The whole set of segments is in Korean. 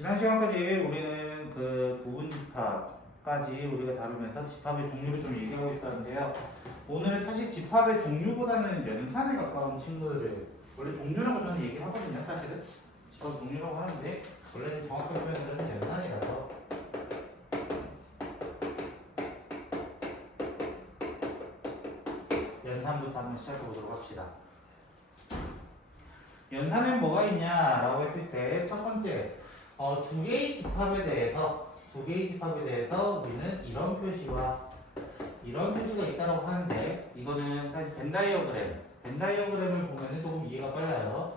지난 시간까지 우리는 그 부분 집합까지 우리가 다루면서 집합의 종류를 좀 얘기하고 있었는데요. 오늘은 사실 집합의 종류보다는 연산에 가까운 친구들을 원래 종류라고 저는 얘기하거든요. 사실은 집합 종류라고 하는데 원래는 정확한 표현으로는 연산이라서 연산부터 한번 시작해 보도록 합시다. 연산엔 뭐가 있냐라고 했을 때 첫 번째 두 개의 집합에 대해서 우리는 이런 표시와 이런 표시가 있다고 하는데 이거는 사실 벤 다이어그램을 보면은 조금 이해가 빨라요.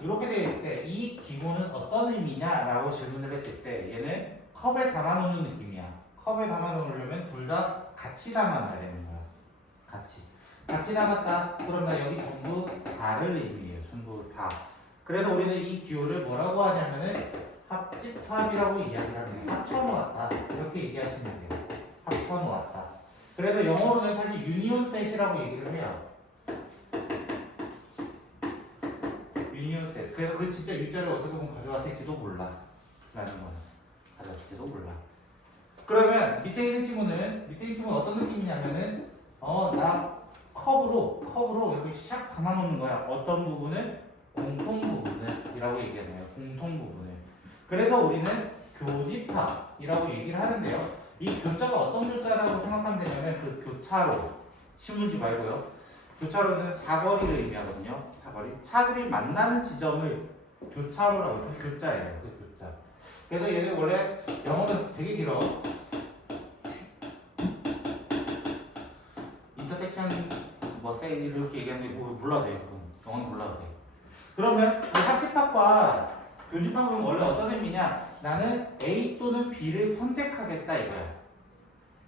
이렇게 되어 있을 때 이 기호는 어떤 의미냐라고 질문을 했을 때 얘는 컵에 담아놓는 느낌이야. 컵에 담아놓으려면 둘 다 같이 담아놔야 되는 거야. 같이 담았다. 그럼 나 여기 전부 다를 의미예요. 전부 다. 그래서 우리는 이 기호를 뭐라고 하냐면은 합집합이라고 이야기를 하는 거예요. 합쳐놓았다. 이렇게 얘기하시면 돼요. 합쳐놓았다. 그래서 영어로는 사실 유니온 셋이라고 얘기를 해요. 유니온 셋. 그래서 그 진짜 유자를 어떻게 보면 가져왔을지도 몰라. 라는 거야. 가져왔을지도 몰라. 그러면 밑에 있는 친구는 어떤 느낌이냐면은 나 컵으로 이렇게 샥 담아놓는 거야. 어떤 부분을? 공통 부분을 이라고 얘기하네요. 공통 부분을. 그래서 우리는 교집합이라고 얘기를 하는데요. 이 교자가 어떤 교자라고 생각하면 되냐면 그 교차로 신문지 말고요. 교차로는 사거리를 의미하거든요. 사거리. 차들이 만나는 지점을 교차로라고 해요. 그 교자예요. 그 교자. 그래서 얘는 원래 영어는 되게 길어. 인터섹션 세이 이렇게 얘기하는데 몰라도 돼요. 영어는 몰라도 돼. 그러면 이 합집합과 교집합은 원래 어떤 의미냐? 나는 A 또는 B를 선택하겠다 이거야.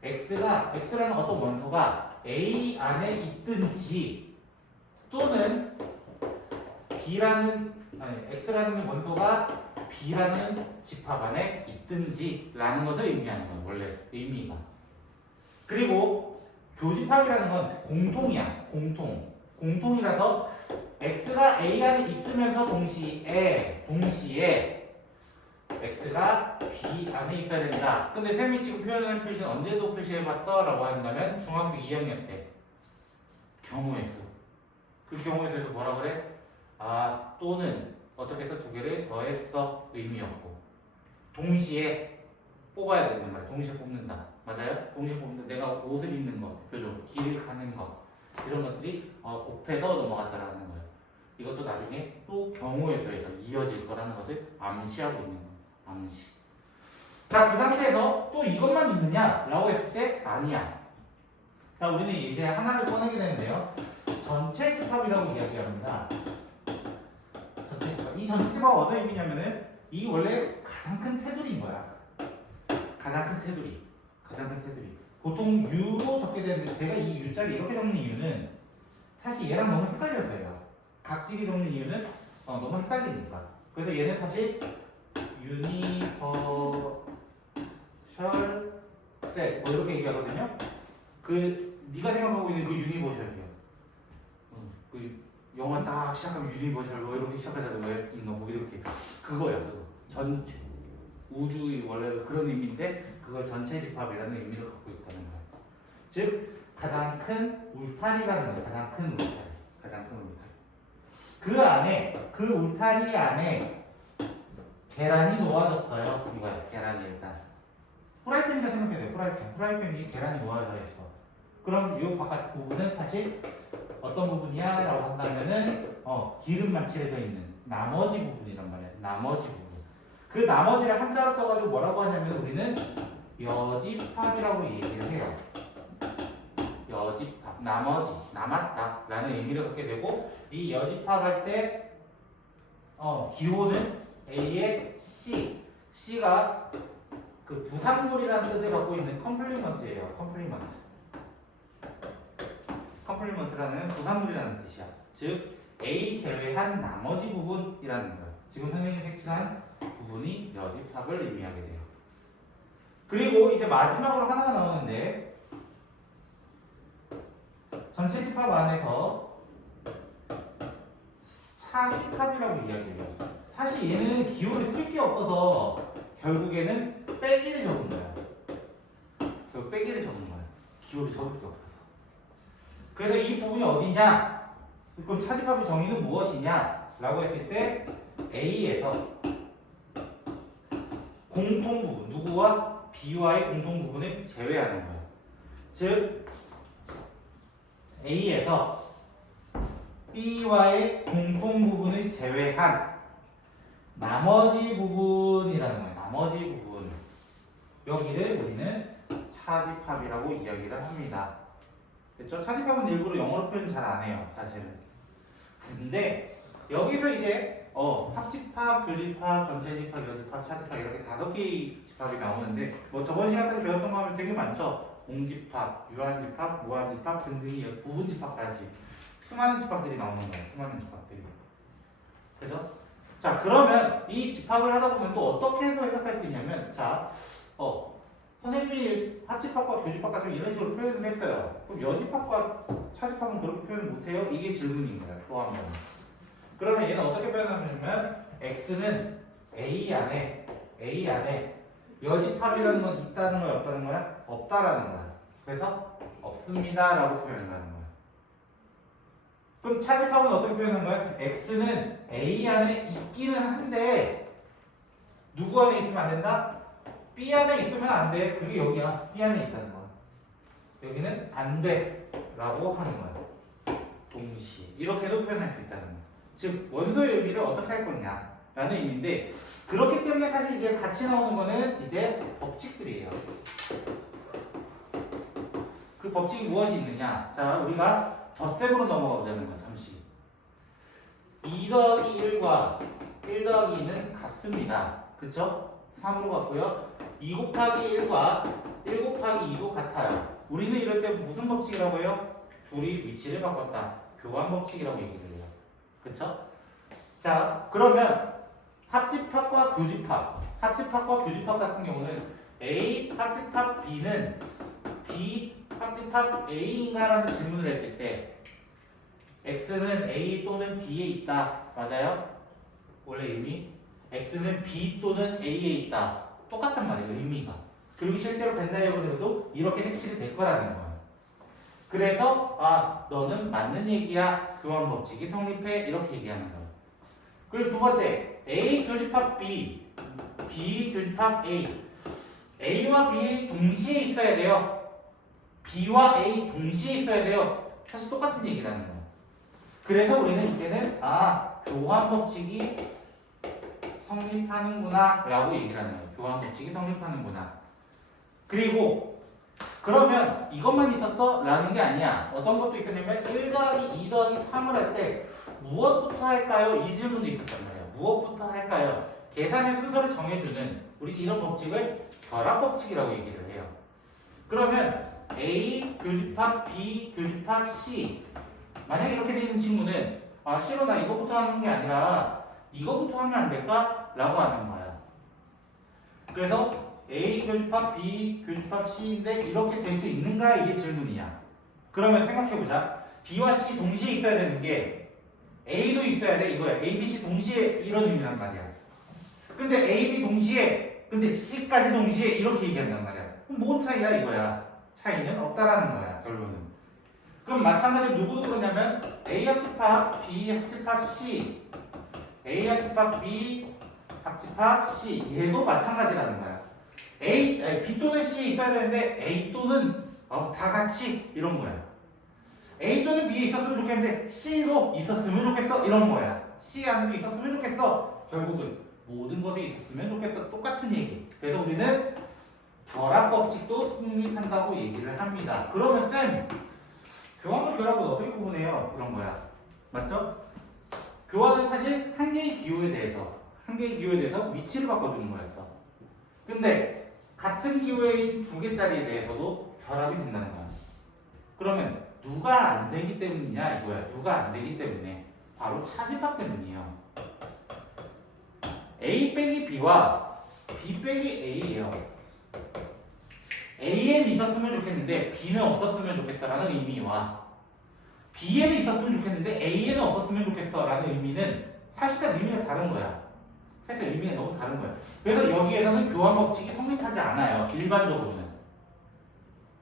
X라는 어떤 원소가 A 안에 있든지 또는 X라는 원소가 B라는 집합 안에 있든지라는 것을 의미하는 거예요. 원래 의미가. 그리고 교집합이라는 건 공통이야. 공통이라서 X가 A 안에 있으면서 동시에 X가 B 안에 있어야 된다. 근데 쌤이 지금 표현하는 표시는 언제도 표시해봤어? 라고 한다면 중학교 2학년 때 경우의 수. 그 경우에 대해서 뭐라 그래? 또는 어떻게 해서 두 개를 더했어 의미였고 동시에 뽑아야 되는 말이야. 동시에 뽑는다. 맞아요? 동시에 뽑는다. 내가 옷을 입는 것, 대표적으로 길을 가는 것 이런 것들이 곱해서 넘어갔다라는 거예요. 이것도 나중에 또 경우의 수에서 이어질 거라는 것을 암시하고 있는 거예요. 암시. 자, 그 상태에서 또 이것만 있느냐? 라고 했을 때 아니야. 자, 우리는 이제 하나를 꺼내게 되는데요. 전체 집합이라고 이야기합니다. 전체 집합. 이 전체 집합은 어떤 의미냐면은 이 원래 가장 큰 테두리인 거야. 가장 큰 테두리. 보통 U로 적게 되는데 제가 이 U자를 이렇게 적는 이유는 사실 얘랑 너무 헷갈려서요. 각지기 적는 이유는 너무 헷갈리니까. 그래서 얘는 사실 유니버셜 셋 이렇게 얘기하거든요. 네가 생각하고 있는 그 유니버셜이에요. 그 영화 딱 시작하면 유니버셜 이렇게 시작하잖아요. 왜 이렇게 그거야. 그거. 전체 우주의 원래 그런 의미인데 그걸 전체 집합이라는 의미를 갖고 있다는 거예요. 즉 가장 큰 울타리라는 거예요. 가장 큰 울타리. 그 울타리 안에 계란이 놓아졌어요. 이거야. 계란이 일단 프라이팬이라 생각해야 돼요. 프라이팬이 계란이 놓아져 있어. 그럼 이 바깥 부분은 사실 어떤 부분이야? 라고 한다면은 기름만 칠해져 있는 나머지 부분이란 말이야. 나머지 부분. 그 나머지를 한자로 써가지고 뭐라고 하냐면 우리는 여집합이라고 얘기를 해요. 여집합, 나머지, 남았다 라는 의미를 갖게 되고 이 여집합 할 때 기호는 A의 C가 그 부산물이라는 뜻을 갖고 있는 컴플리먼트예요. 컴플리먼트라는 부산물이라는 뜻이야. 즉 A 제외한 나머지 부분이라는 거예요. 지금 선생님이 색칠한 부분이 여집합을 의미하게 돼요. 그리고 이제 마지막으로 하나가 나오는데 전체 집합 안에서 차집합이라고 이야기해요. 사실 얘는 기호를 쓸 게 없어서 결국에는 빼기를 적은 거야. 결국 빼기를 적은 거야. 기호를 적을 게 없어서. 그래서 이 부분이 어디냐? 그럼 차집합의 정의는 무엇이냐? 라고 했을 때 A에서 공통 부분, 누구와 B와의 공통 부분을 제외하는 거야. 즉 A에서 B와의 공통 부분을 제외한 나머지 부분이라는 거예요. 나머지 부분. 여기를 우리는 차집합이라고 이야기를 합니다. 그렇죠? 차집합은 일부러 영어로 표현 잘 안 해요, 사실은. 근데 여기서 이제 합집합, 교집합, 전체집합, 여집합, 차집합 이렇게 5개의 집합이 나오는데 뭐 저번 시간 때 배웠던 거 하면 되게 많죠. 공집합, 유한집합, 무한집합 등등이 부분집합까지 수많은 집합들이 나오는 거예요. 수많은 집합들이. 그죠? 자, 그러면 이 집합을 하다 보면 또 어떻게 해서 해석할 수 있냐면, 자, 선생님이 합집합과 교집합과 좀 이런 식으로 표현을 했어요. 그럼 여집합과 차집합은 그렇게 표현을 못해요? 이게 질문인 거예요. 또 한 번. 그러면 얘는 어떻게 표현하냐면, x는 a 안에 여집합이라는 건 있다는 거야, 없다는 거야? 없다라는 거야. 그래서 없습니다라고 표현하는 거야. 그럼 차집합은 어떻게 표현하는 거야? x는 a 안에 있기는 한데 누구 안에 있으면 안 된다? b 안에 있으면 안 돼. 그게 여기야. b 안에 있다는 거야. 여기는 안 돼 라고 하는 거야. 동시에 이렇게도 표현할 수 있다는 거야. 즉 원소의 의미를 어떻게 할 거냐 라는 의미인데, 그렇기 때문에 사실 이제 같이 나오는 거는 이제 법칙들이에요. 그 법칙이 무엇이 있느냐? 자, 우리가 덧셈으로 넘어가 보자는 거야. 잠시 2 더하기 1과 1 더하기 2는 같습니다. 그쵸? 3으로 같고요. 2 곱하기 1과 1 곱하기 2도 같아요. 우리는 이럴 때 무슨 법칙이라고 해요? 둘이 위치를 바꿨다. 교환 법칙이라고 얘기를 해요. 그쵸? 자, 그러면 합집합과 교집합 같은 경우는 A 합집합 B는 B 합집합 A인가라는 질문을 했을 때 X는 A 또는 B에 있다. 맞아요? 원래 의미? X는 B 또는 A에 있다. 똑같단 말이에요. 의미가. 그리고 실제로 벤다이어그램도 이렇게 색칠이 될 거라는 거예요. 그래서 너는 맞는 얘기야. 교환 법칙이 성립해. 이렇게 얘기하는 거예요. 그리고 두 번째, A 교집합 B, B 교집합 A. A와 B 동시에 있어야 돼요. B와 A 동시에 있어야 돼요. 사실 똑같은 얘기라는 거예요. 그래서 우리는 이때는 교환 법칙이 성립하는구나 라고 얘기를 하는 거예요. 교환 법칙이 성립하는구나. 그리고 그러면 이것만 있었어? 라는 게 아니야. 어떤 것도 있었냐면 1 더하기 2 더하기 3을 할 때 무엇부터 할까요? 이 질문도 있었단 말이에요. 무엇부터 할까요? 계산의 순서를 정해주는 우리 이런 법칙을 결합 법칙이라고 얘기를 해요. 그러면 A 교집합 B 교집합 C, 만약에 이렇게 되어 있는 친구는 싫어, 나 이거부터 하는 게 아니라 이거부터 하면 안 될까? 라고 하는 거야. 그래서 A 교집합 B 교집합 C인데 이렇게 될 수 있는가? 이게 질문이야. 그러면 생각해보자. B와 C 동시에 있어야 되는 게 A도 있어야 돼 이거야. A, B, C 동시에 이런 의미란 말이야. 근데 A, B 동시에 근데 C까지 동시에 이렇게 얘기한단 말이야. 그럼 뭔 차이야 이거야. 차이는 없다라는 거야 결론은. 그럼 마찬가지로 누구도 그러냐면 A 합집합 B 합집합 C, A 합집합 B 합집합 C, 얘도 마찬가지라는 거야. B 또는 C에 있어야 되는데 A 또는 다 같이 이런 거야. A 또는 B에 있었으면 좋겠는데 C도 있었으면 좋겠어 이런 거야. C 안에도 있었으면 좋겠어. 결국은 모든 것에 있었으면 좋겠어. 똑같은 얘기. 그래서 우리는 결합 법칙도 성립한다고 얘기를 합니다. 그러면 쌤, 교환과 결합은 어떻게 구분해요? 이런 거야. 맞죠? 교환은 사실 한 개의 기호에 대해서 위치를 바꿔주는 거였어. 근데 같은 기호의 2개짜리에 대해서도 결합이 된다는 거야. 그러면 누가 안 되기 때문이냐 이거야. 누가 안 되기 때문에 바로 차집합 때문이에요. A 빼기 B와 B 빼기 A예요. A에는 있었으면 좋겠는데 B는 없었으면 좋겠어라는 의미와 B에는 있었으면 좋겠는데 A에는 없었으면 좋겠어라는 의미는 사실상 의미가 다른 거야. 셋의 의미가 너무 다른 거예요. 그래서 여기에서는 교환 법칙이 성립하지 않아요. 일반적으로는.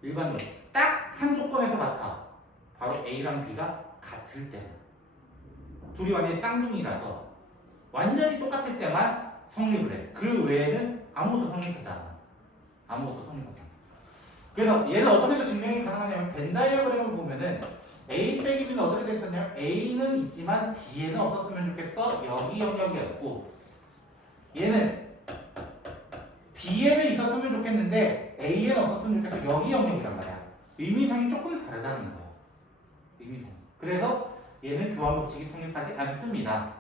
일반적으로. 딱 한 조건에서 같아. 바로 A랑 B가 같을 때는. 둘이 완전히 쌍둥이라서 완전히 똑같을 때만 성립을 해. 그 외에는 아무것도 성립하지 않아. 아무것도 성립하지 않아. 그래서 얘는 어떻게 또 증명이 가능하냐면 벤 다이어그램을 보면은 A 빼기 B는 어떻게 돼 있었냐면 A는 있지만 B에는 없었으면 좋겠어. 여기 영역이었고 얘는 B에는 있었으면 좋겠는데 A에는 없었으면 좋겠어. 여기 영역이란 말이야. 의미상이 조금 다르다는 거야. 의미상. 그래서 얘는 교환 법칙이 성립하지 않습니다.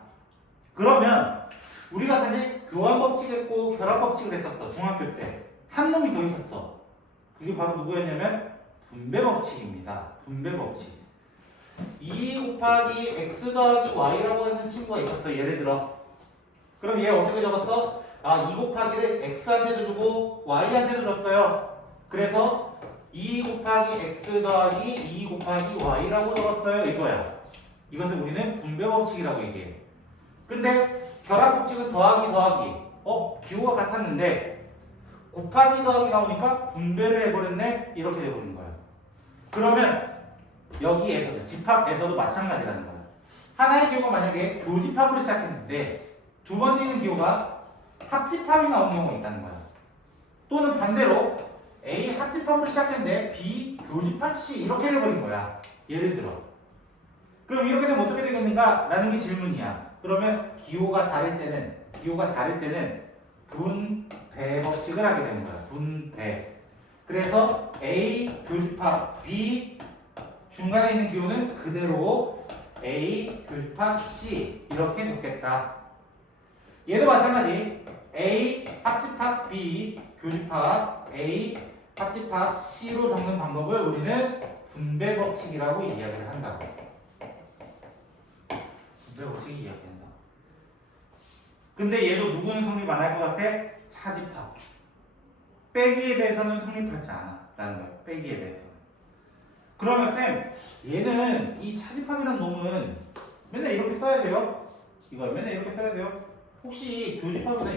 그러면 우리가 사실 교환 법칙했고 결합 법칙을 했었어. 중학교 때. 한 놈이 더 있었어. 그게 바로 누구였냐면 분배 법칙입니다. 분배 법칙. 2 곱하기 x 더하기 y라고 하는 친구가 있었어. 예를 들어. 그럼 얘 어떻게 적었어? 아, 2 곱하기를 x한테도 주고 y한테도 줬어요. 그래서 2 곱하기 x 더하기 2 곱하기 y라고 적었어요. 이거야. 이것을 우리는 분배 법칙이라고 얘기해. 근데 결합 법칙은 더하기 더하기. 기호가 같았는데 곱하기 더하기 나오니까 분배를 해버렸네. 이렇게 돼버린 거야. 그러면 여기에서도 집합에서도 마찬가지라는 거야. 하나의 기호가 만약에 교집합으로 시작했는데 두 번째 있는 기호가 합집합이 나온 경우가 있다는 거야. 또는 반대로 A 합집합으로 시작했는데 B 교집합 C 이렇게 돼버린 거야. 예를 들어. 그럼 이렇게 되면 어떻게 되겠는가? 라는 게 질문이야. 그러면 기호가 다를 때는 분배 법칙을 하게 되는 거야. 분배. 그래서 A 교집합 B 중간에 있는 기호는 그대로 A 교집합 C 이렇게 적겠다. 얘도 마찬가지. A 합집합 B 교집합 A 합집합 C로 적는 방법을 우리는 분배 법칙이라고 이야기를 한다고. 분배 법칙이 이야기한다. 근데 얘도 누구는 성립 안 할 것 같아? 차집합. 빼기에 대해서는 성립하지 않아. 라는 거야. 빼기에 대해서. 그러면 쌤, 얘는 이 차집합이라는 놈은 맨날 이렇게 써야 돼요? 이걸 맨날 이렇게 써야 돼요? 혹시 교집합이나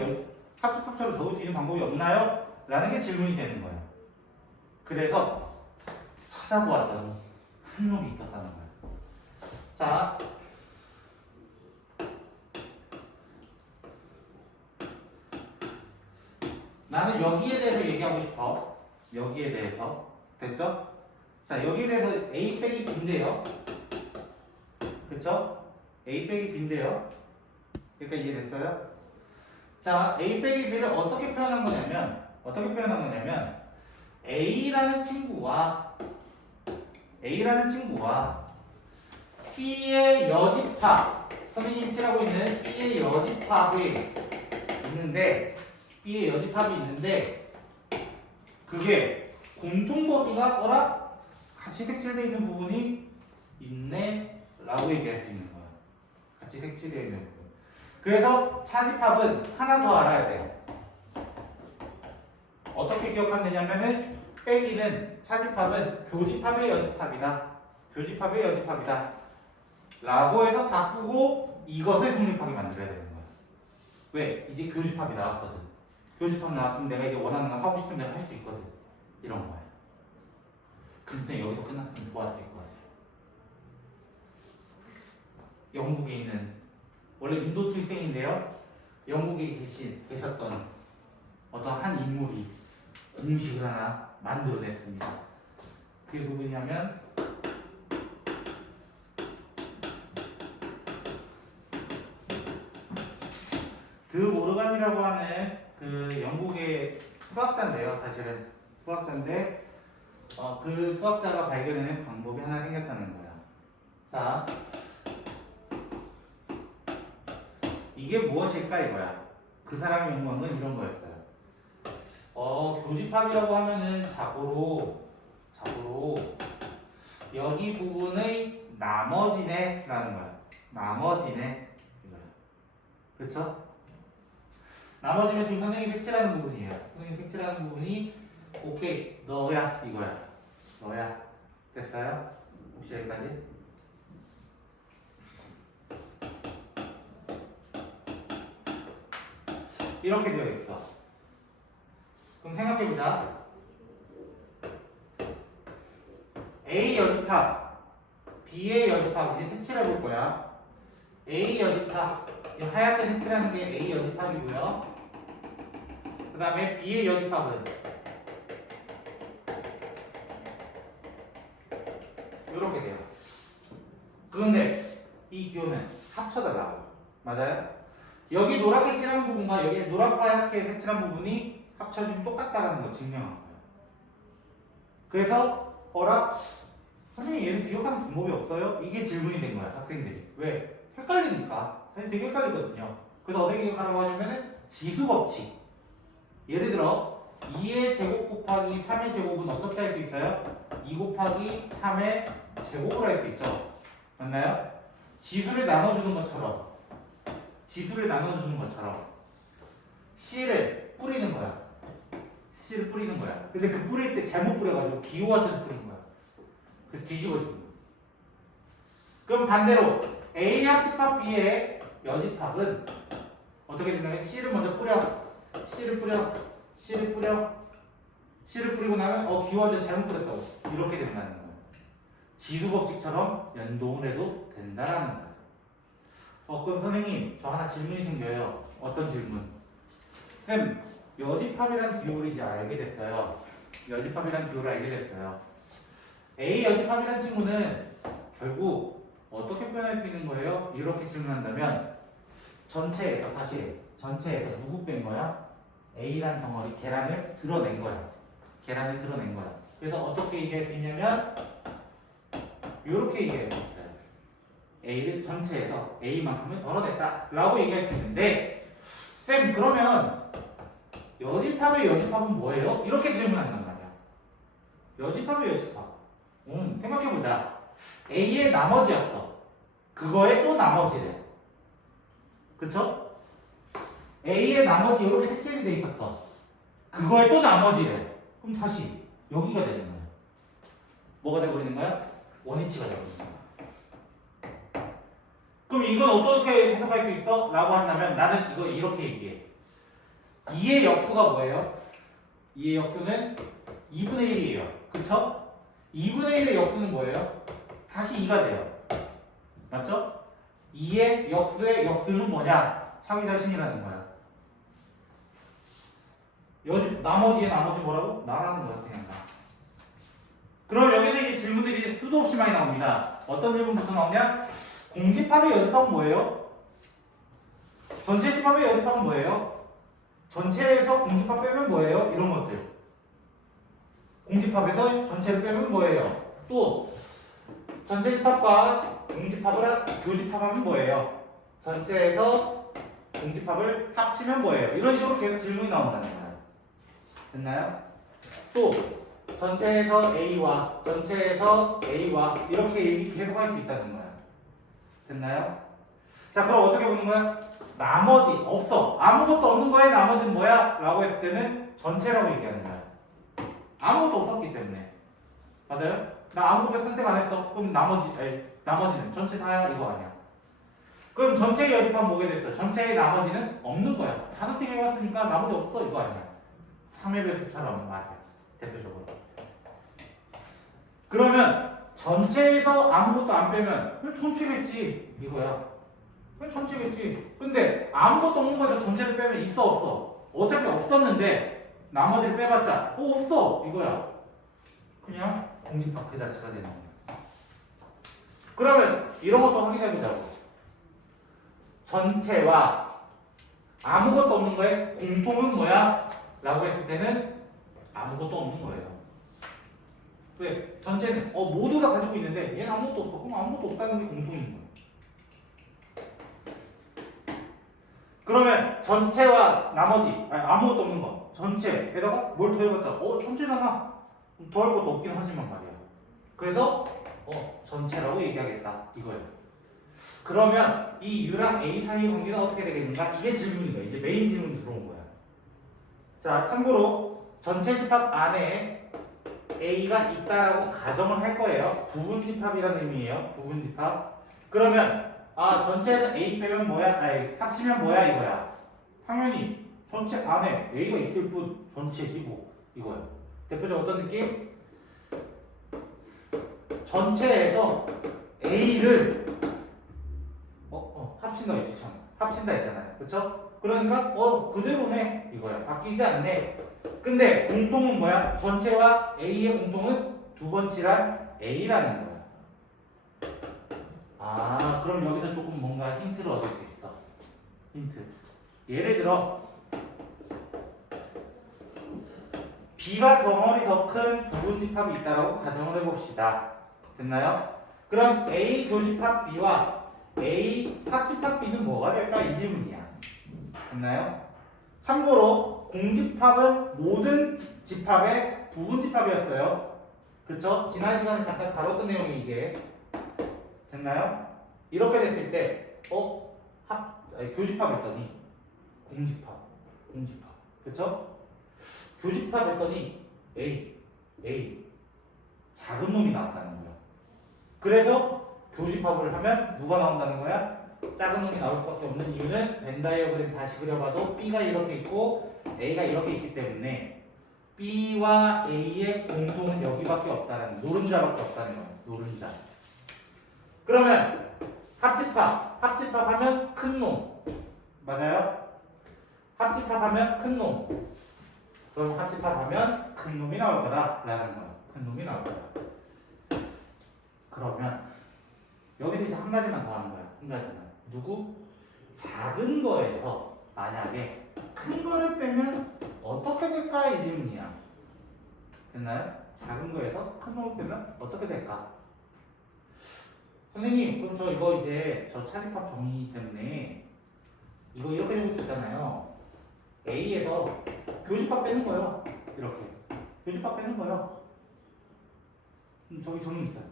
합집합처럼 적을 수 있는 방법이 없나요? 라는 게 질문이 되는 거예요. 그래서 찾아보았더니 한 놈이 있었다는 거예요. 자, 나는 여기에 대해서 얘기하고 싶어. 여기에 대해서. 됐죠? 자, 여기에 대해서 A 빼기 B인데요. 그쵸? A 빼기 B인데요. 그러니까 이해됐어요? 자, A 빼기 B를 어떻게 표현한 거냐면, A라는 친구와 B의 여집합, 선생님이 칠하고 있는 B의 여집합이 있는데, 그게 공통범위가 같이 색칠되어 있는 부분이 있네 라고 얘기할 수 있는 거야. 같이 색칠되어 있는 부분. 그래서 차집합은 하나 더 알아야 돼. 어떻게 기억하면 되냐면은 빼기는 차집합은 교집합의 여집합이다 라고 해서 바꾸고 이것을 성립하게 만들어야 되는 거야. 왜? 이제 교집합이 나왔거든. 교집합 나왔으면 내가 이제 원하는 거 하고 싶은 대로 할 수 있거든. 이런 거야. 근데 여기서 끝났으면 좋았을 것 같아요. 영국에 있는 원래 인도 출생인데요. 영국에 계셨던 어떤 한 인물이 음식을 하나 만들어냈습니다. 그게 누구냐면 드 모르간이라고 하는 그 영국의 수학자인데요. 사실은 수학자인데 그 수학자가 발견해낸 방법이 하나 생겼다는 거야. 자, 이게 무엇일까 이거야. 그 사람이 연구한 건 이런 거였어요. 교집합이라고 하면은 자고로 여기 부분의 나머지네라는 거야. 나머지네 이거야. 그렇죠? 나머지면 지금 선생님이 색칠하는 부분이에요. 선생님이 색칠하는 부분이 오케이 너야 이거야. 너야. 됐어요? 혹시 여기까지? 이렇게 되어 있어. 그럼 생각해보자. A 여집합, B의 여집합 이제 색칠해 볼 거야. A 여집합, 지금 하얗게 색칠하는 게 A 여집합이고요. 그 다음에 B의 여집합은 이렇게 돼요. 그런데 이 기호는 합쳐달라고. 맞아요? 여기 노랗게 칠한 부분과 여기 노랗게 색칠한 부분이 합쳐지면 똑같다는 걸 증명한 거예요. 그래서 선생님 얘는 기억하는 방법이 없어요? 이게 질문이 된 거야 학생들이. 왜? 헷갈리니까. 사실 되게 헷갈리거든요. 그래서 어떻게 기억하라고 하냐면은 지수법칙. 예를 들어 2의 제곱 곱하기 3의 제곱은 어떻게 할 수 있어요? 2 곱하기 3의 제곱을 할 수 있죠. 맞나요? 지수를 나눠주는 것처럼 C를 뿌리는 거야. C를 뿌리는 거야. 근데 그 뿌릴 때 잘못 뿌려가지고 기호가 돼서 뿌린 거야. 그 뒤집어지는 거야. 그럼 반대로 A의 합집합 B의 여집합은 어떻게 된다면 C를 먼저 뿌려. C를 뿌리고 나면 기호한테 잘못 뿌렸다고. 이렇게 된다는 거야. 지수법칙처럼 연동을 해도 된다라는 거야. 그럼 선생님 저 하나 질문이 생겨요. 어떤 질문? 쌤, 여집합이라는 기호를 이제 알게 됐어요. A 여집합이라는 친구는 결국 어떻게 표현할 수 있는 거예요? 이렇게 질문한다면 전체에서 누구 뺀 거야? A란 덩어리 계란을 드러낸 거야. 그래서 어떻게 얘기할 수 있냐면 이렇게 얘기할 수 있어요. A를 전체에서 A만큼을 덜어냈다 라고 얘기할 수 있는데 쌤 그러면 여집합의 여집합은 뭐예요? 이렇게 질문한단 말이야. 여집합의 여집합 생각해보자. A의 나머지였어. 그거에 또 나머지래. 그쵸? A의 나머지 이렇게 색칠이 돼 있었어. 그거에 또 나머지래. 그럼 다시 여기가 되는 거야. 뭐가 돼버리는 거야? 원위치가 돼버리는 거야. 그럼 이건 어떻게 해석할 수 있어? 라고 한다면 나는 이거 이렇게 얘기해. 2의 역수가 뭐예요? 2의 역수는 2분의 1이에요. 그쵸? 2분의 1의 역수는 뭐예요? 다시 2가 돼요. 맞죠? 2의 역수의 역수는 뭐냐? 자기 자신이라는 거야. 나머지의 나머지 뭐라고? 나라는 거야. 그냥 나. 그럼 여기서 이제 질문들이 수도 없이 많이 나옵니다. 어떤 질문부터 나오냐? 공집합의 여집합은 뭐예요? 전체 집합의 여집합은 뭐예요? 전체에서 공집합 빼면 뭐예요? 이런 것들. 공집합에서 전체를 빼면 뭐예요? 또 전체 집합과 공집합을 교집합하면 뭐예요? 전체에서 공집합을 합치면 뭐예요? 이런 식으로 계속 질문이 나온다는 거예요. 됐나요? 또 전체에서 A와 이렇게 계속 할 수 있다는 거야. 됐나요? 자, 그럼 어떻게 보는 거야? 나머지 없어. 아무것도 없는 거에 나머지는 뭐야? 라고 했을 때는 전체라고 얘기하는 거야. 아무것도 없었기 때문에. 맞아요? 나 아무것도 선택 안 했어. 그럼 나머지는 전체 다야? 이거 아니야. 그럼 전체 여집합 뭐게 됐어? 전체의 나머지는 없는 거야. 5개 해봤으니까 나머지 없어? 이거 아니야. 3의 배수처럼 말이야. 대표적으로. 그러면 전체에서 아무것도 안 빼면 전체겠지. 이거야. 전체겠지. 근데 아무것도 없는 거에서 전체를 빼면 있어 없어? 어차피 없었는데 나머지를 빼봤자 없어. 이거야. 그냥 공집합 그 자체가 되는 거야. 그러면 이런 것도 확인해보자고. 전체와 아무것도 없는 거에 공통은 뭐야? 라고 했을 때는 아무것도 없는 거예요. 왜? 전체는 모두 다 가지고 있는데 얘는 아무것도 없어. 그럼 아무것도 없다는 게 공통인 거야. 그러면 전체와 나머지 아무것도 없는 거 전체에다가 뭘 더해봤자 전체잖아. 더할 것도 없긴 하지만 말이야. 그래서 전체라고 얘기하겠다 이거예요. 그러면 이 U랑 A 사이의 관계는 어떻게 되겠는가? 이게 질문인 거야. 이제 메인 질문이 들어온 거야. 자, 참고로 전체 집합 안에 A가 있다라고 가정을 할 거예요. 부분 집합이라는 의미예요. 부분 집합. 그러면 전체에서 A 빼면 뭐야? 합치면 뭐야 이거야. 당연히 전체 안에 A가 있을 뿐 전체지 뭐 이거야. 대표적으로 어떤 느낌? 전체에서 A를 합친다 했지 참. 합친다 했잖아요. 그쵸? 그러니까 그대로네 이거야. 바뀌지 않네. 근데 공통은 뭐야? 전체와 A의 공통은 두 번 칠한 A라는 거야. 아, 그럼 여기서 조금 뭔가 힌트를 얻을 수 있어. 힌트. 예를 들어 B가 덩어리 더 큰 부분집합이 있다라고 가정을 해봅시다. 됐나요? 그럼 A 교집합 B와 A 합집합 B는 뭐가 될까? 이 질문이야. 됐나요? 참고로 공집합은 모든 집합의 부분집합이었어요. 그쵸? 지난 시간에 잠깐 다뤘던 내용이 이게. 됐나요? 이렇게 됐을 때 교집합 했더니 공집합. 그쵸? 교집합 했더니 A 작은 놈이 나왔다는 거야. 그래서 교집합을 하면 누가 나온다는 거야? 작은 놈이 나올 수밖에 없는 이유는 벤 다이어그램 다시 그려봐도 B가 이렇게 있고 A가 이렇게 있기 때문에 B와 A의 공통은 여기밖에 없다는 노른자밖에 없다는 거야. 노른자. 그러면 합집합하면 큰 놈. 맞아요? 합집합하면 큰 놈. 그럼 합집합하면 큰 놈이 나올 거다라는 거야. 큰 놈이 나올 거다. 그러면 여기서 이제 한 가지만 더 하는 거야. 한 가지만. 누구? 작은 거에서 만약에 큰 거를 빼면 어떻게 될까? 이 질문이야. 됐나요? 작은 거에서 큰 놈을 빼면 어떻게 될까? 선생님, 그럼 저 이거 이제 저 차집합 정의 때문에 이거 이렇게 되고 있잖아요. A에서 교집합 빼는 거예요. 이렇게. 교집합 빼는 거예요. 저기 정의 있어요.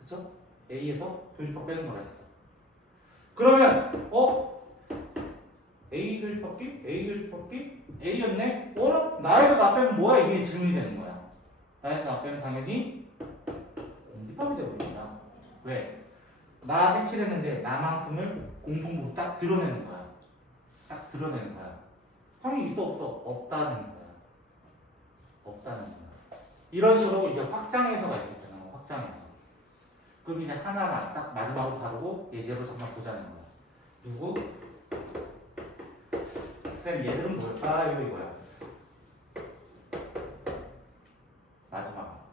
그쵸? A에서 교집합 빼는 거라 했어. 그러면 A 교집합 B? A 교집합 B? A였네? 나에서 나 빼면 뭐야? 이게 질문이 되는 거야. 나에서 나 빼면 당연히 공집합이 되어버린다. 왜? 나 색칠했는데 나만큼을 공통으로 딱 드러내는 거야. 딱 드러내는 거야. 형이 있어 없어? 없다는 거야. 없다는 거야. 이런 식으로 이제 확장해서가 있잖아. 확장해서. 그럼 이제 하나만 딱 마지막으로 다루고 예제로 잠깐 보자는 거야. 누구? 쌤 얘들은 뭘까? 이거야. 마지막.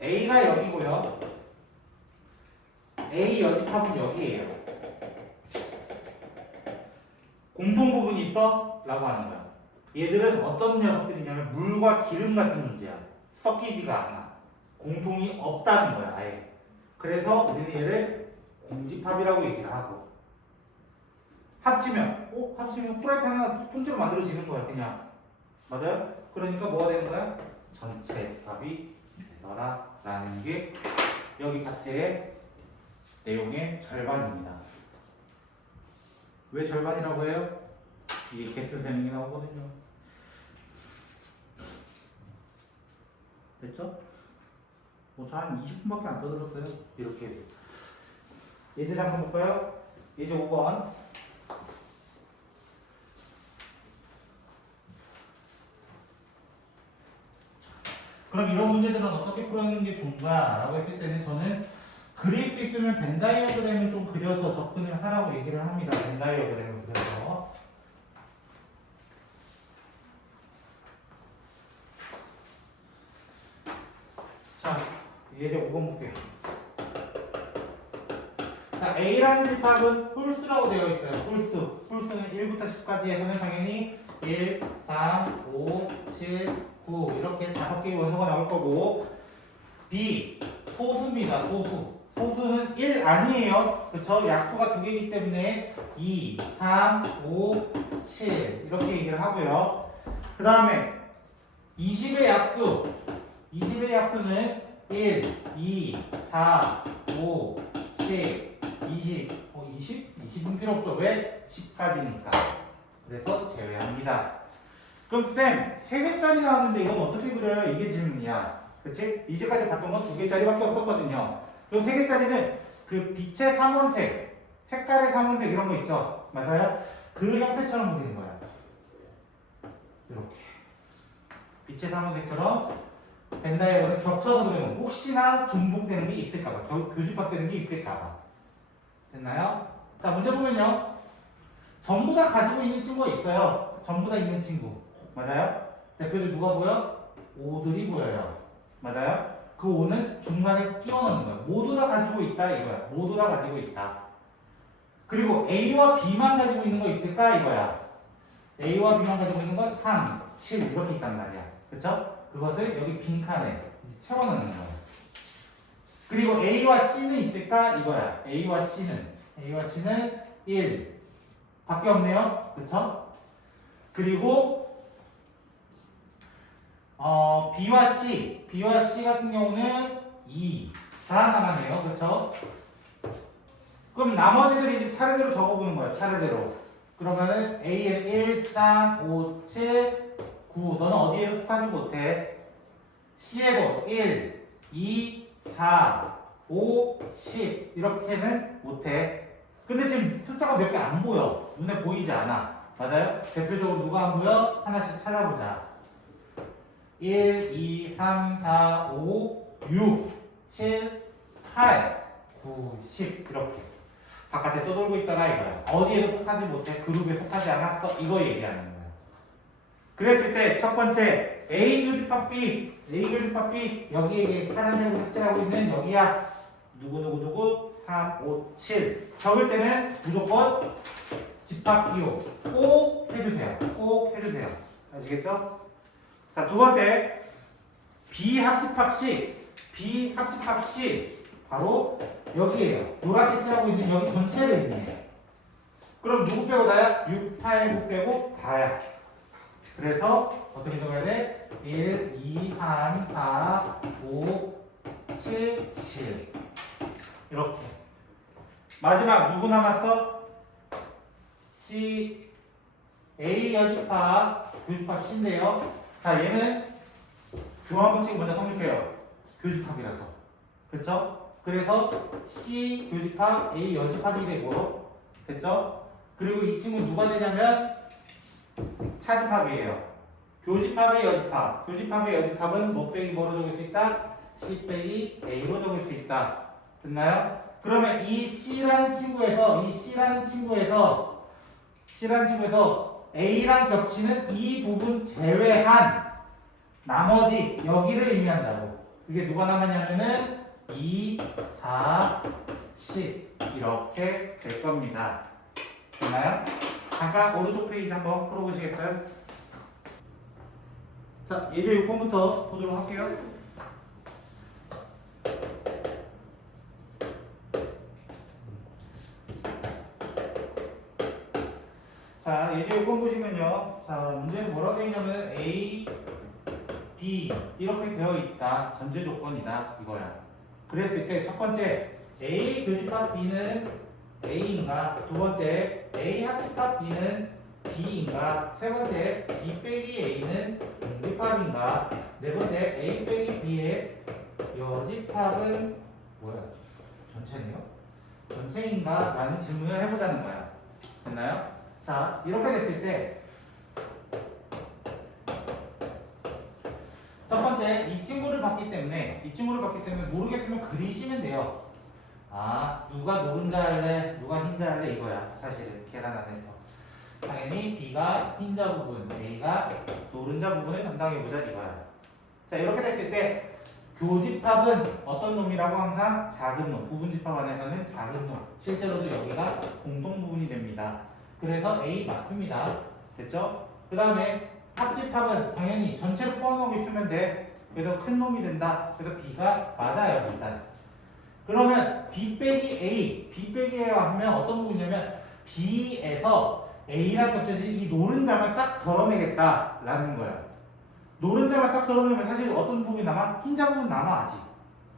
A가 여기고요. A 여집합은 여기에요. 공통 부분이 있어? 라고 하는 거야. 얘들은 어떤 녀석들이냐면 물과 기름 같은 존재야. 섞이지가 않아. 공통이 없다는 거야, 아예. 그래서 우리는 얘를 공집합이라고 얘기를 하고. 합치면 프라이팬 하나 통째로 만들어지는 거야, 그냥. 맞아요? 그러니까 뭐가 되는 거야? 전체 집합이 되더라. 라는 게 여기 파트의 내용의 절반입니다. 왜 절반이라고 해요? 이게 개수 설명이 나오거든요. 됐죠? 저 한 20분밖에 안 떠들었어요. 이렇게. 예제 한번 볼까요? 예제 5번. 그럼 이런 문제들은 어떻게 풀어내는 게 좋은가? 라고 했을 때는 저는 그릴 수 있으면 벤 다이어그램을 좀 그려서 접근을 하라고 얘기를 합니다. 벤 다이어그램을 그려서. 자, 예제 5번 볼게요. 자, A라는 집합은 홀수라고 되어 있어요. 홀수. 홀수는 1부터 10까지 해서는 당연히 1, 3, 5, 7, 9 이렇게 5개의 원소가 나올 거고 B, 소수입니다. 소수. 소수는 1 아니에요. 그쵸? 약수가 2개이기 때문에 2, 3, 5, 7 이렇게 얘기를 하고요. 그 다음에 20의 약수. 20의 약수는 1, 2, 4, 5, 10, 20. 20? 20은 필요 없죠. 왜? 10까지니까. 그래서 제외합니다. 그럼 쌤, 3개짜리 나왔는데 이건 어떻게 그려요? 이게 질문이야. 그치? 이제까지 봤던 건 2개짜리밖에 없었거든요. 그럼 3개짜리는 그 빛의 삼원색, 색깔의 삼원색 이런 거 있죠? 맞아요? 그 형태처럼 보이는 거야. 이렇게 빛의 삼원색처럼 벤다이어는 겹쳐서 그리면 혹시나 중복되는 게 있을까봐, 교집합되는 게 있을까봐. 됐나요? 자, 문제 보면요. 전부 다 가지고 있는 친구가 있어요. 전부 다 있는 친구. 맞아요? 대표적으로 누가 보여? O들이 보여요. 맞아요? 그 O는 중간에 끼워 넣는 거야. 모두 다 가지고 있다 이거야. 모두 다 가지고 있다. 그리고 A와 B만 가지고 있는 거 있을까 이거야. A와 B만 가지고 있는 건 3, 7 이렇게 있단 말이야. 그쵸? 그것을 여기 빈칸에 채워 넣는 거야. 그리고 A와 C는 있을까 이거야. A와 C는 1 밖에 없네요. 그쵸? 그리고 B와 C 같은 경우는 2 다 남았네요. 그쵸? 그럼 나머지들이 이제 차례대로 적어보는 거야. 차례대로. 그러면은 A에 1, 3, 5, 7, 9 너는 어디에도 속하지 못해. C에도 1, 2, 4, 5, 10 이렇게는 못해. 근데 지금 숫자가 몇 개 안 보여. 눈에 보이지 않아. 맞아요? 대표적으로 누가 안 보여? 하나씩 찾아보자. 1, 2, 3, 4, 5, 6, 7, 8, 9, 10 이렇게. 바깥에 떠돌고 있다가 이거야. 어디에도 속하지 못해. 그룹에 속하지 않았어. 이거 얘기하는 거야. 그랬을 때 첫 번째 A 교집합 B 여기에 파란색으로 색칠하고 있는 여기야. 누구 3, 5, 7 적을 때는 무조건 집합 비호 꼭 해주세요. 꼭 해주세요. 아시겠죠? 자, 두 번째 B 합집합 C 바로 여기에요. 노랗게 칠하고 있는 여기 전체를 있네. 그럼 누구 빼고 다야? 6, 8, 9 빼고 다야. 그래서 어떻게 적어야 돼? 1, 2, 3, 4, 5, 7, 7 이렇게. 마지막 누구 남았어? C, A 여집합 교집합 C인데요. 자, 얘는 중앙법칙 먼저 성립해요. 교집합이라서. 그쵸? 그래서 C 교집합 A 여집합이 되고, 됐죠? 그리고 이 친구 누가 되냐면 차집합이에요. 교집합의 여집합은 뭐 빼기 뭐로 적을 수 있다? C 빼기 A로 적을 수 있다. 됐나요? 그러면 이 C라는 친구에서 A랑 겹치는 이 부분 제외한 나머지 여기를 의미한다고. 그게 누가 남았냐면은 2, 4, 10 이렇게 될 겁니다. 됐나요? 잠깐 오른쪽 페이지 한번 풀어보시겠어요? 자, 예제 6번부터 보도록 할게요. 자, 예제 6번 보시면요. 자, 문제에 뭐라고 되어 있냐면 A, B 이렇게 되어 있다. 전제 조건이다. 이거야. 그랬을 때 첫 번째 A 교집합 B는 A인가? 두 번째 A 합집합 B는 B인가? 세 번째 B 빼기 A는 공집합인가? 네 번째 A 빼기 B의 여집합은 뭐야? 전체네요? 전체인가? 라는 질문을 해보자는 거야. 됐나요? 자, 이렇게 됐을 때 첫 번째 이 친구를 봤기 때문에 모르겠으면 그리시면 돼요. 아, 누가 노른자 할래, 누가 흰자 할래 이거야. 사실은 계산 안에서 당연히 B가 흰자 부분, A가 노른자 부분을 담당해보자 이거야. 자, 이렇게 됐을 때 교집합은 어떤 놈이라고? 항상 작은 놈. 부분집합 안에서는 작은 놈. 실제로도 여기가 공통 부분이 됩니다. 그래서 A 맞습니다. 됐죠? 그 다음에 합집합은 당연히 전체를 포함하고 있으면 돼. 그래서 큰 놈이 된다. 그래서 B가 맞아요. 일단. 그러면 B 빼기 A 하면 어떤 부분이냐면 B에서 A랑 겹쳐진 이 노른자만 싹 덜어내겠다라는 거야. 노른자만 싹 덜어내면 사실 어떤 부분이 남아? 흰자 부분 남아 아직.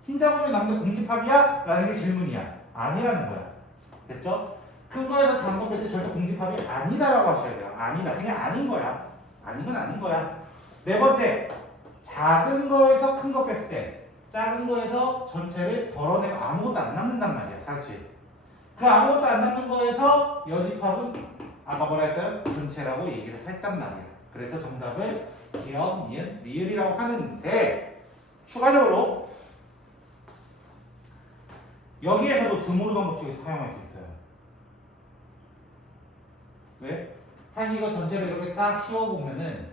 흰자 부분이 남는데 공집합이야? 라는 게 질문이야. 아니라는 거야. 됐죠? 큰 거에서 작은 거 뺄 때 절대 공집합이 아니다라고 하셔야 돼요. 아니다. 그냥 아닌 거야. 아닌 건 아닌 거야. 네 번째, 작은 거에서 큰 거 뺐을 때 작은 거에서 전체를 덜어내면 아무것도 안 남는단 말이야. 사실. 그 아무것도 안 남는 거에서 여집합은 아까 뭐라 했어요? 전체라고 얘기를 했단 말이야. 그래서 정답을 기억, 니은, 리을이라고 하는데 추가적으로 여기에서도 드모르간 법칙을 사용할 수 있어요. 왜? 사실 이거 전체를 이렇게 싹 씌워보면은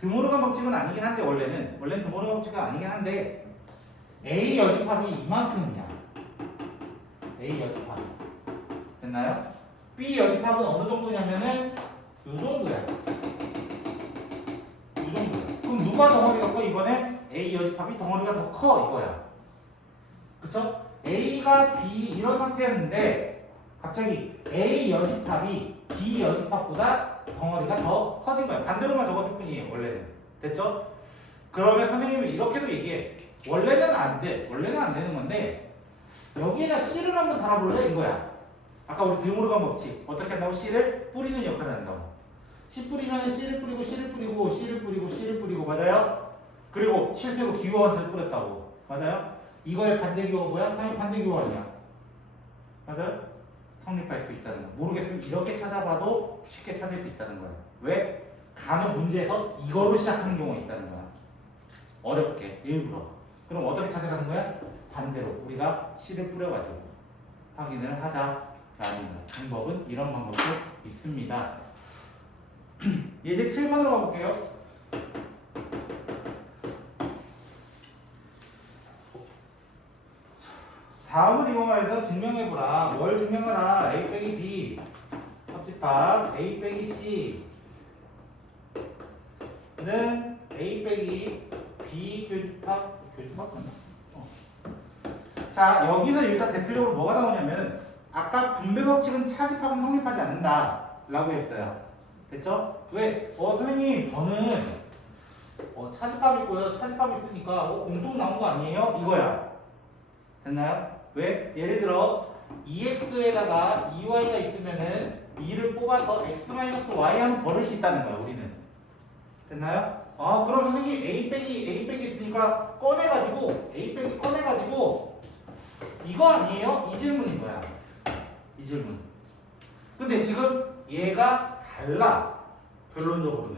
드모르간 법칙은 아니긴 한데 원래는 드모르간 법칙은 아니긴 한데 A 여집합이 이만큼이야. A 여집합 됐나요? B 여집합은 어느 정도냐면은 요 정도야. 요 정도야. 그럼 누가 덩어리가 커? 이번에 A 여집합이 덩어리가 더 커 이거야. 그쵸? A가 B 이런 상태였는데 갑자기 A 여집합이 B 여집합보다 덩어리가 더 커진 거야. 반대로만 적었을 뿐이에요. 원래는. 됐죠? 그러면 선생님이 이렇게도 얘기해. 원래는 안 돼. 원래는 안 되는 건데 여기에다 C를 한번 달아볼래? 이거야. 아까 우리 드모르간 법칙 어떻게 한다고? C를 뿌리는 역할을 한다고. C 뿌리면 C를 뿌리고 C를 뿌리고 C를 뿌리고 C를 뿌리고 맞아요? 그리고 실제로 기호한테 뿌렸다고. 맞아요? 이거의 반대 기호가 뭐야? 당연히 반대 기호 아니야. 맞아요? 성립할 수 있다는 거. 모르겠으면 이렇게 찾아봐도 쉽게 찾을 수 있다는 거야. 왜? 간혹 문제에서 이거로 시작하는 경우가 있다는 거야. 어렵게 일부러. 그럼 어떻게 찾아가는 거야? 반대로 우리가 C를 뿌려가지고 확인을 하자라는 거야. 방법은 이런 방법도 있습니다. 예제 7번으로 가볼게요. 다음을 이용하여서 증명해보라. 뭘 증명하라? A 빼기 B 합집합 A 빼기 C는 A 빼기 B 교집합 맞나? 자 여기서 일단 대표적으로 뭐가 나오냐면 아까 분배 법칙은 차집합은 성립하지 않는다 라고 했어요. 됐죠? 왜? 선생님 저는 차집합 있고요. 차집합 있으니까 공통 나온 거 아니에요? 이거야. 됐나요? 왜? 예를 들어 2x에다가 2y가 있으면은 2를 뽑아서 x-y 하는 버릇이 있다는 거야 우리는. 됐나요? 그럼 선생님 A 빼기 있으니까 꺼내가지고 A 빼기 꺼내가지고 이거 아니에요? 이 질문인 거야. 이 질문. 근데 지금 얘가 달라. 결론적으로는.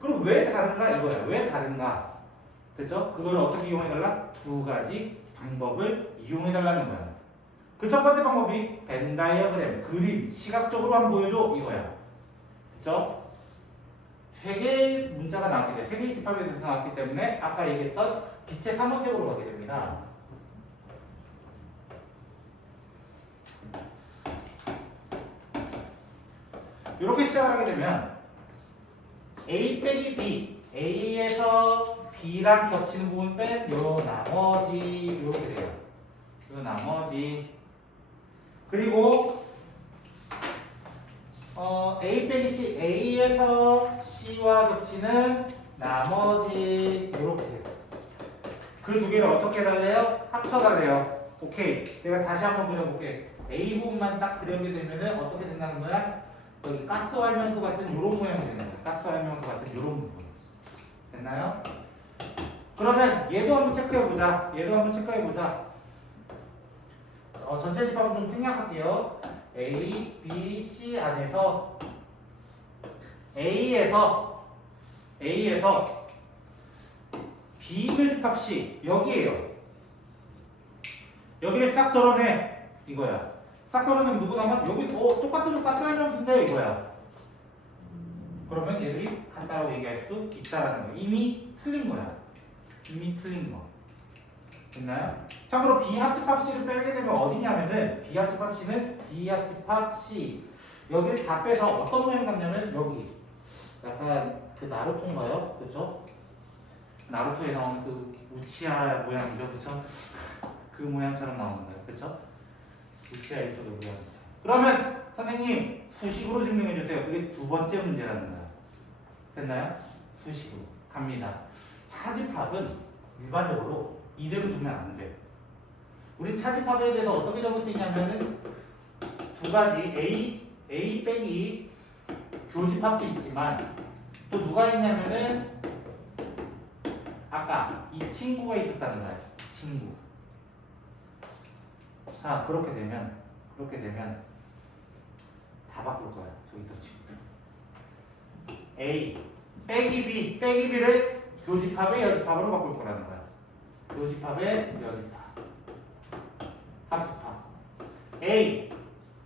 그럼 왜 다른가 이거야. 왜 다른가? 됐죠? 그걸 어떻게 이용해달라? 두 가지 방법을 이용해달라는 거야. 그 첫 번째 방법이 벤 다이어그램, 그림, 시각적으로 한번 보여줘 이거야. 됐죠? 세 개의 문자가 나왔기 때문에, 세 개의 집합에 대해서 나왔기 때문에 아까 얘기했던 빛의 삼호색으로 가게 됩니다. 이렇게 시작을 하게 되면 A 빼기 B, A에서 B랑 겹치는 부분 뺀 요 나머지 이렇게 돼요. 요 나머지 그리고 A 빼기 C, A에서 C와 겹치는 나머지 이렇게 돼요. 그 두 개를 어떻게 해달래요? 합쳐달래요. 오케이. 내가 다시 한번 그려볼게. A 부분만 딱 그려게 되면은 어떻게 된다는 거야? 여기 가스 활명수 같은 이런 모양이 되는 거야. 가스 활명수 같은 이런 부분. 됐나요? 그러면 얘도 한번 체크해보자. 얘도 한번 체크해보자. 전체 집합은 좀 생략할게요. A, B, C 안에서 A에서 B 교집합 C 여기에요. 여기를 싹 덜어내 이거야. 싹 덜어내면 누구 남아? 여기 똑같은 가스 활명수인데 이거야. 그러면 얘들이 같다라고 얘기할 수 있다라는 거야. 이미 틀린 거야. 이미 틀린 거. 됐나요? 참고로 비합집합 C를 빼게 되면 어디냐면은 비합집합 C는 비합집합 C 여기를 다 빼서 어떤 모양 같냐면 여기 약간 그 나루토인가요? 그쵸? 나루토에 나오는 그 우치아 모양이죠, 그쵸? 그 모양처럼 나오는 거예요, 그쵸? 우치아 이쪽의 모양. 그러면 선생님 수식으로 증명해 주세요. 그게 두 번째 문제라는 거야. 됐나요? 수식으로 갑니다. 차집합은 일반적으로 이대로 두면 안 돼. 우리 차집합에 대해서 어떻게 적을 수 있냐면은 두 가지 A 빼기 교집합도 있지만 또 누가 있냐면은 아까 이 친구가 있었다는 거야. 이 친구. 자 그렇게 되면 이렇게 되면 다 바꿀 거야. 저기다 지금 A 빼기 B 빼기 B를 교집합의 여집합으로 바꿀 거라는 거야. 교집합의 여집합 합집합 A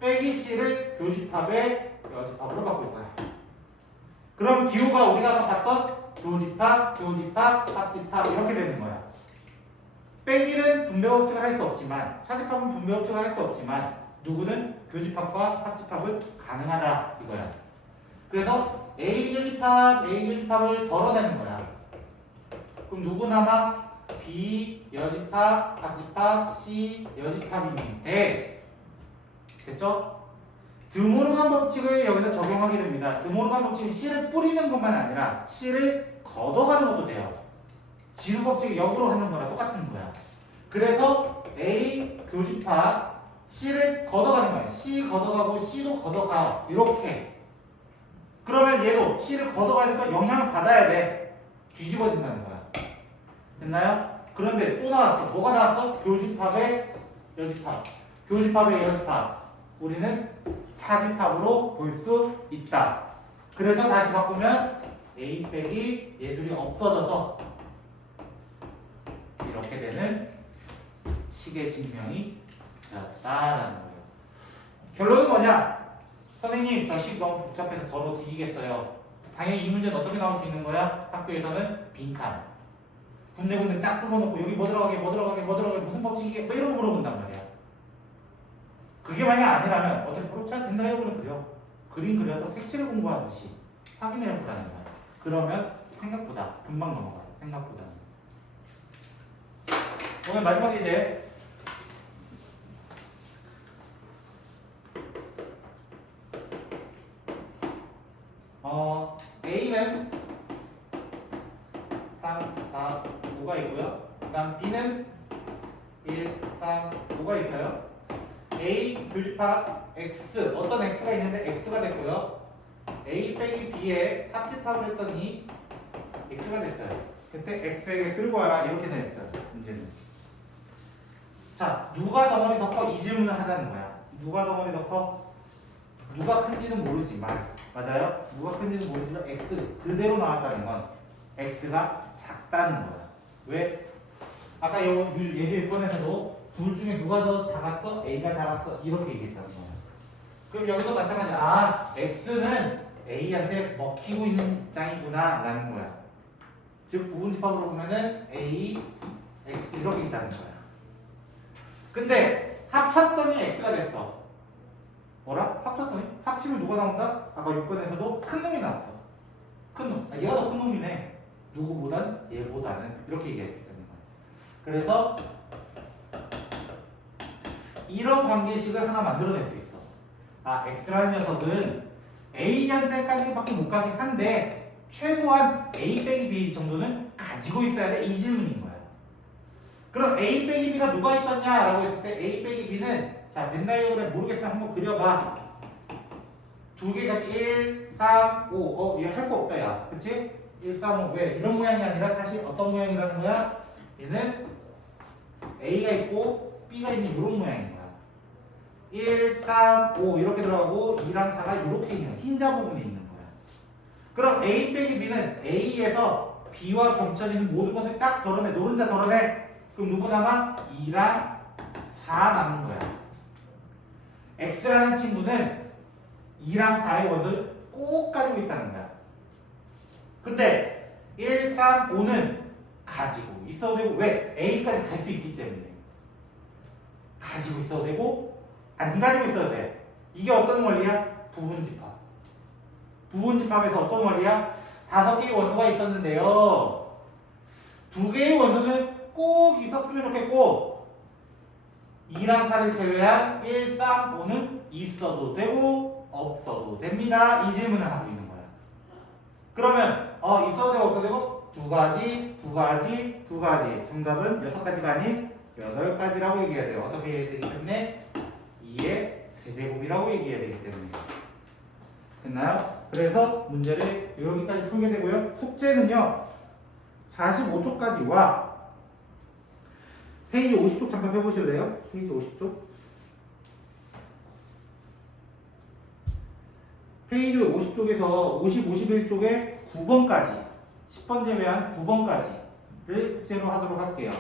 빼기 C를 교집합의 여집합으로 바꿀 거야. 그럼 기호가 우리가 아까 봤던 교집합, 교집합, 합집합 이렇게 되는 거야. 빼기는 분배 법칙을 할 수 없지만 차집합은 분배 법칙을 할 수 없지만 누구는 교집합과 합집합은 가능하다 이거야. 그래서 A 교집합을 덜어내는 거야. 그럼 누구 남아? B 여집합, 합집합, C 여집합이면 돼. 됐죠? 드모르간 법칙을 여기서 적용하게 됩니다. 드모르간 법칙은 C를 뿌리는 것만 아니라 C를 걷어가는 것도 돼요. 지우 법칙이 역으로 하는 거랑 똑같은 거야. 그래서 A 교집합 C를 걷어가는 거야. C 걷어가고 C도 걷어가. 이렇게. 그러면 얘도 C를 걷어가니까 영향을 받아야 돼. 뒤집어진다는 거야. 됐나요? 그런데 또 나왔어. 뭐가 나왔어? 교집합의 여집합. 교집합의 여집합. 우리는 차집합으로 볼 수 있다. 그래서 다시 바꾸면 A 빼기 얘들이 없어져서 이렇게 되는 식의 증명이 되었다라는 거예요. 결론은 뭐냐? 선생님 저 식 너무 복잡해서 더러 뒤지겠어요. 당연히 이 문제는 어떻게 나올 수 있는 거야? 학교에서는 빈칸 군데군데 딱 뚫어놓고 여기 뭐 들어가게 무슨 법칙이게 뭐 이런 거 물어본단 말이야. 그게 만약 아니라면 어떻게 자 된다요? 그럼 그려. 그림 그려서 색칠을 공부하듯이 확인해 보라는 거야. 그러면 생각보다 금방 넘어가요. 생각보다는. 오늘 마지막 이제 A는 3, 4, 5가 있고요. 그 다음 B는 1, 3, 5가 있어요. A 교집합 X 어떤 X가 있는데 X가 됐고요. A 빼기 B에 합집합을 했더니 X가 됐어요. 그때 X에게 쓸고 와라 이렇게 됐어요. 문제는. 자, 누가 덩어리 더 커? 이 질문을 하자는 거야. 누가 덩어리 더 커? 누가 큰지는 모르지만 맞아요? 누가 큰지는 모르지만 X 그대로 나왔다는 건 X가 작다는 거야. 왜? 아까 예제 6번에서도 둘 중에 누가 더 작았어? A가 작았어? 이렇게 얘기했다는 거야. 그럼 여기도 마찬가지야. 아, X는 A한테 먹히고 있는 짱이구나 라는 거야. 즉 부분집합으로 보면은 A, X 이렇게 있다는 거야. 근데 합쳤더니 X가 됐어. 뭐라? 합쳤더니? 합치면 누가 나온다? 아까 6번에서도 큰 놈이 나왔어. 큰 놈. 아, 얘가 더 큰 놈이네. 누구보단 얘보다는 이렇게 얘기했다는 거야. 그래서 이런 관계식을 하나 만들어낼 수 있어. 아, X라는 녀석은 A한테까지밖에 못 가긴 한데 최소한 A 빼기 B 정도는 가지고 있어야 돼. 이 질문인 거야. 그럼 A 빼기 B가 누가 있었냐라고 했을 때 A 빼기 B는 자, 됐나요? 그래 모르겠어. 한번 그려봐. 두 개가 1, 3, 5. 얘 할 거 없다, 야. 그치? 1, 3, 5. 왜? 이런 모양이 아니라 사실 어떤 모양이라는 거야? 얘는 A가 있고 B가 있는 이런 모양인 거야. 1, 3, 5 이렇게 들어가고 2랑 4가 이렇게 있는 흰자 부분이 있는 거야. 그럼 A 빼기 B는 A에서 B와 겹쳐지는 모든 것을 딱 덜어내. 노른자 덜어내. 그럼 누구 남아? 2랑 4 남은 거야. X라는 친구는 2랑 4의 원을 꼭 가지고 있다는 거야. 근데 1, 3, 5는 가지고 있어도 되고 왜? A까지 갈 수 있기 때문에 가지고 있어도 되고 안 가지고 있어도 돼. 이게 어떤 원리야? 부분집합. 부분집합에서 어떤 원리야? 5개의 원소가 있었는데요. 2개의 원소는 꼭 있었으면 좋겠고 2랑 4를 제외한 1, 3, 5는 있어도 되고 없어도 됩니다. 이 질문을 하고 있는 거야. 그러면 있어도 되고 없어도 되고 두 가지. 정답은 6가지가 아닌 8가지라고 얘기해야 돼요. 어떻게 얘기해야 되기 때문에 2의 세제곱이라고 얘기해야 되기 때문에. 됐나요? 그래서 문제를 여기까지 풀게 되고요. 숙제는요. 45쪽까지와 페이지 50쪽 잠깐 펴보실래요? 페이지 50쪽. 페이지 50쪽에서 51쪽에 9번까지 10번 제외한 9번까지를 숙제로 하도록 할게요.